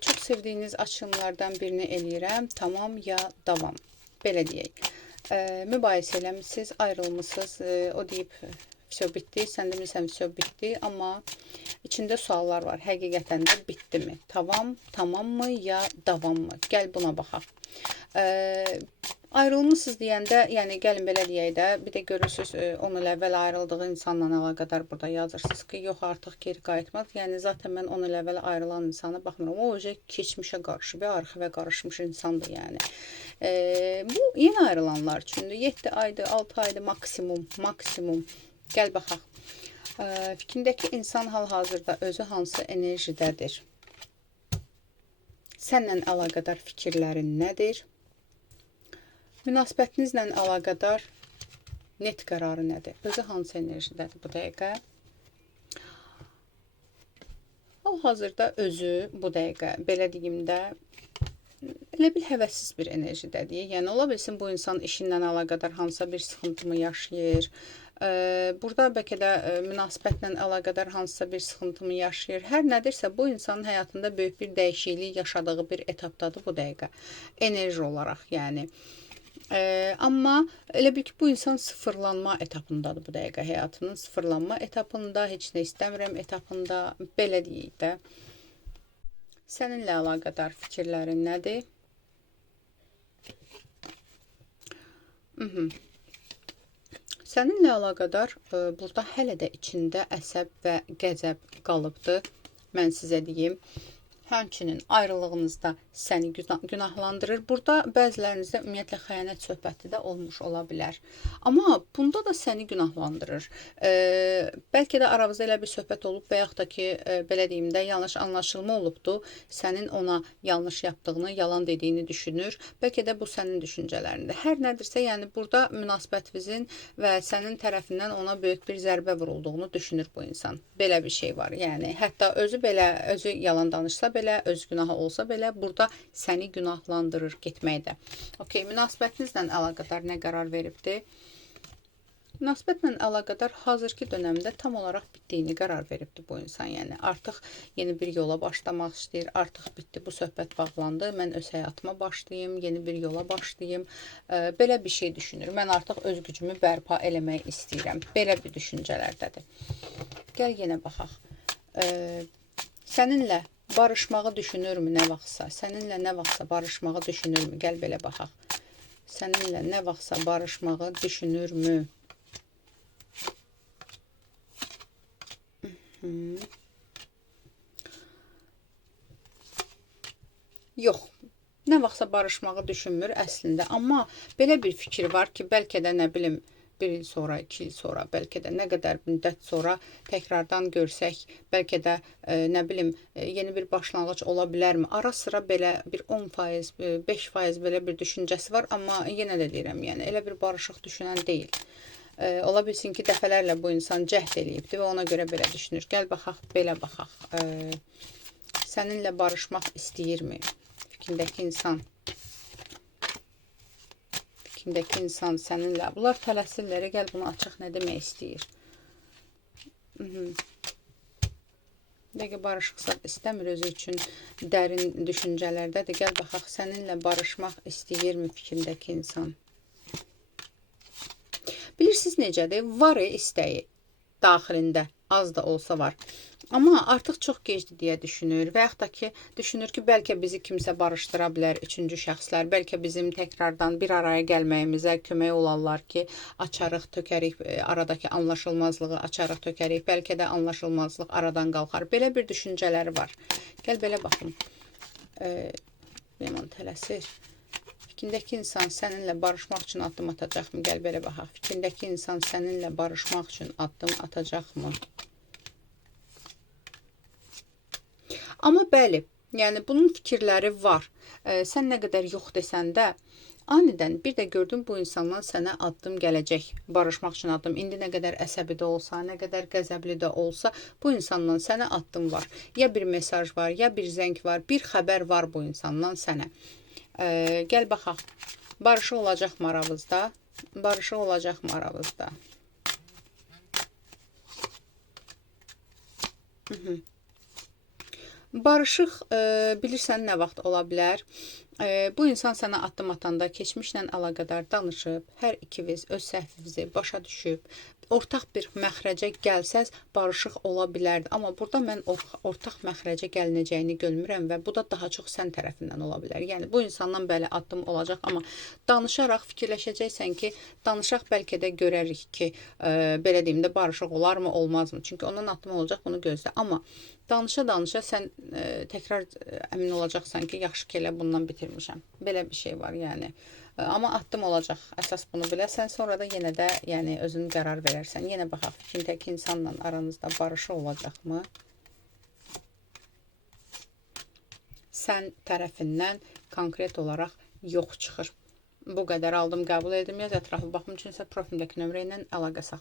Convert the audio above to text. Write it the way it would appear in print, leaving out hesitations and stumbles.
Çox sevdiyiniz açılımlardan birini eləyirəm. Tamam ya davam. Belə deyək. Mübahisə eləmişsiniz, ayrılmışsınız. O deyib, все bitdi. Sən demirsən, все bitdi. Amma içində suallar var. Həqiqətən də bitdimi? Tamam mı ya davam mı? Gəl buna baxaq. Ayrılmışsınız deyəndə, yəni gəlin belə deyək də, bir də görürsünüz 10 il əvvəl ayrıldığı insanla əlaqədar burada yazırsınız ki, yox artıq geri qayıtmaz. Yəni zaten mən 10 il əvvəl ayrılan insana baxmıram. O öcə keçmişə qarşı bir arxivə qarışmış insandır yəni. Bu yeni ayrılanlar üçündür. 7 aydır, 6 aydır maksimum. Gəl baxaq. Fikrindəki insan hal-hazırda özü hansı enerjidədir? Səndən əlaqədar fikirlərin nədir? Münasibətinizlə əlaqədar net qərarı nədir? Özü hansı enerjidədir bu dəqiqə? Hal-hazırda özü bu dəqiqə, belə deyim də, elə bil həvəssiz bir enerjidədir. Yəni, ola bilsin bu insan işinlə əlaqədar hansısa bir sıxıntımı yaşayır. Burada bəlkə də münasibətlə əlaqədar hansısa bir sıxıntımı yaşayır. Hər nədirsə, bu insanın həyatında böyük bir dəyişiklik yaşadığı bir etapdadır bu dəqiqə. Enerji olaraq, yəni. Amma elə bil ki, bu insan sıfırlanma etapındadır bu dəqiqə həyatının. Sıfırlanma etapında, heç nə istəmirəm etapında, belə deyək də. Səninlə əlaqədar fikirlərin nədir? Səninlə əlaqədar burada hələ də içində əsəb və qəzəb qalıbdır. Mən sizə deyim. Həmçinin ayrılığınızda səni günahlandırır. Burada bəzilərinizdə ümumiyyətlə xəyanət söhbəti də olmuş ola bilər. Amma bunda da səni günahlandırır. Bəlkə də aranızda elə bir söhbət olub və yaxud da ki, belə deyim də, yanlış anlaşılma olubdur. Sənin ona yanlış yapdığını, yalan dediyini düşünür. Bəlkə də bu sənin düşüncələrində. Hər nədirsə, yəni burada münasibətinizin və sənin tərəfindən ona böyük bir zərbə vurulduğunu düşünür bu insan. Belə bir şey var. Yəni, hətta özü yalan danışsa belə, öz günahı olsa belə, burada səni günahlandırır getməkdə. Okay, münasibətinizlə əlaqədar nə qərar veribdir? Münasibətlə əlaqədar hazırki dönəmdə tam olaraq bitdiyini qərar veribdir bu insan. Yəni, artıq yeni bir yola başlamaq istəyir, artıq bitdi, bu söhbət bağlandı, mən öz həyatıma başlayayım, yeni bir yola başlayayım. Belə bir şey düşünür. Mən artıq öz gücümü bərpa eləmək istəyirəm. Belə bir düşüncələrdədir. Gəl yenə baxaq. Səninlə barışmağı düşünürmü nə vaxtsa? Səninlə nə vaxtsa barışmağı düşünürmü? Gəl belə baxaq. Səninlə nə vaxtsa barışmağı düşünürmü? Yox. Nə vaxtsa barışmağı düşünmür əslində. Amma belə bir fikir var ki, bəlkə də nə bilim, 1 il sonra, 2 il sonra, bəlkə də nə qədər müddət sonra təkrardan görsək, bəlkə də nə bilim, yeni bir başlanğıc ola bilərmi? Ara sıra belə bir 10%, 5% belə bir düşüncəsi var, amma yenə də deyirəm, yəni elə bir barışıq düşünən deyil. Ola bilsin ki, dəfələrlə bu insan cəhd eləyibdir və ona görə belə düşünür. Gəl baxaq, belə baxaq. Səninlə barışmaq istəyirmi? Fikrindəki insan səninlə. Bunlar tələsirlər. Gəl bunu açıq nə demək istəyir? Dəqiqə barışıqsa istəmir özü üçün dərin düşüncələrdədir. Gəl baxaq, səninlə barışmaq istəyirmi fikrindəki insan? Bilirsiniz necədir? Var istəyi daxilində, az da olsa var. Amma artıq çox gecdir deyə düşünür və yaxud da ki, düşünür ki, bəlkə bizi kimsə barışdıra bilər, üçüncü şəxslər, bəlkə bizim təkrardan bir araya gəlməyimizə kömək olarlar ki, açarıq, tökərik, aradakı anlaşılmazlığı açarıq, tökərik, bəlkə də anlaşılmazlıq aradan qalxar. Belə bir düşüncələri var. Gəl belə baxın. Limon tələsir. Fikrindəki insan səninlə barışmaq üçün addım atacaqmı? Gəl belə baxaq. Fikrindəki insan səninlə barışmaq üçün addım atacaqmı? Amma bəli, yəni bunun fikirləri var. Sən nə qədər yox desən də, anidən bir də gördün bu insandan sənə addım gələcək. Barışmaq üçün addım. İndi nə qədər əsəbi də olsa, nə qədər qəzəbli də olsa, bu insandan sənə addım var. Ya bir mesaj var, ya bir zəng var, bir xəbər var bu insandan sənə. Gəl baxaq. Barışıq olacaqmı aramızda? Barışıq olacaqmı aramızda? Barışıq bilirsən nə vaxt ola bilər? Bu insan sənə addım atanda keçmişlə əlaqədar danışıb, hər ikiniz öz səhvinizi başa düşüb, ortaq bir məxrəcə gəlsəz barışıq ola bilərdi. Amma burada mən ortaq məxrəcə gəlinəcəyini görmürəm və bu da daha çox sən tərəfindən ola bilər. Yəni bu insandan bəli addım olacaq, amma danışaraq fikirləşəcəksən ki, danışaq bəlkə də görərik ki, belə deyim də barışıq olarmı, olmazmı? Çünki ondan addım olacaq, bunu gözlə. Amma danışa-danışa sən təkrar əmin olacaqsan ki, yaxşı ki, elə bundan bitirmişəm. Belə bir şey var, yəni. Amma addım olacaq. Əsas bunu biləsən, sonra da yenə də yəni özün qərar verərsən. Yenə baxaq, fikrindəki insanla aranızda barışıq olacaqmı? Sən tərəfindən konkret olaraq yox çıxır. Bu qədər aldım, qəbul edim. Yaz ətrafı baxım üçün isə profildəki nömrə ilə əlaqə saxla.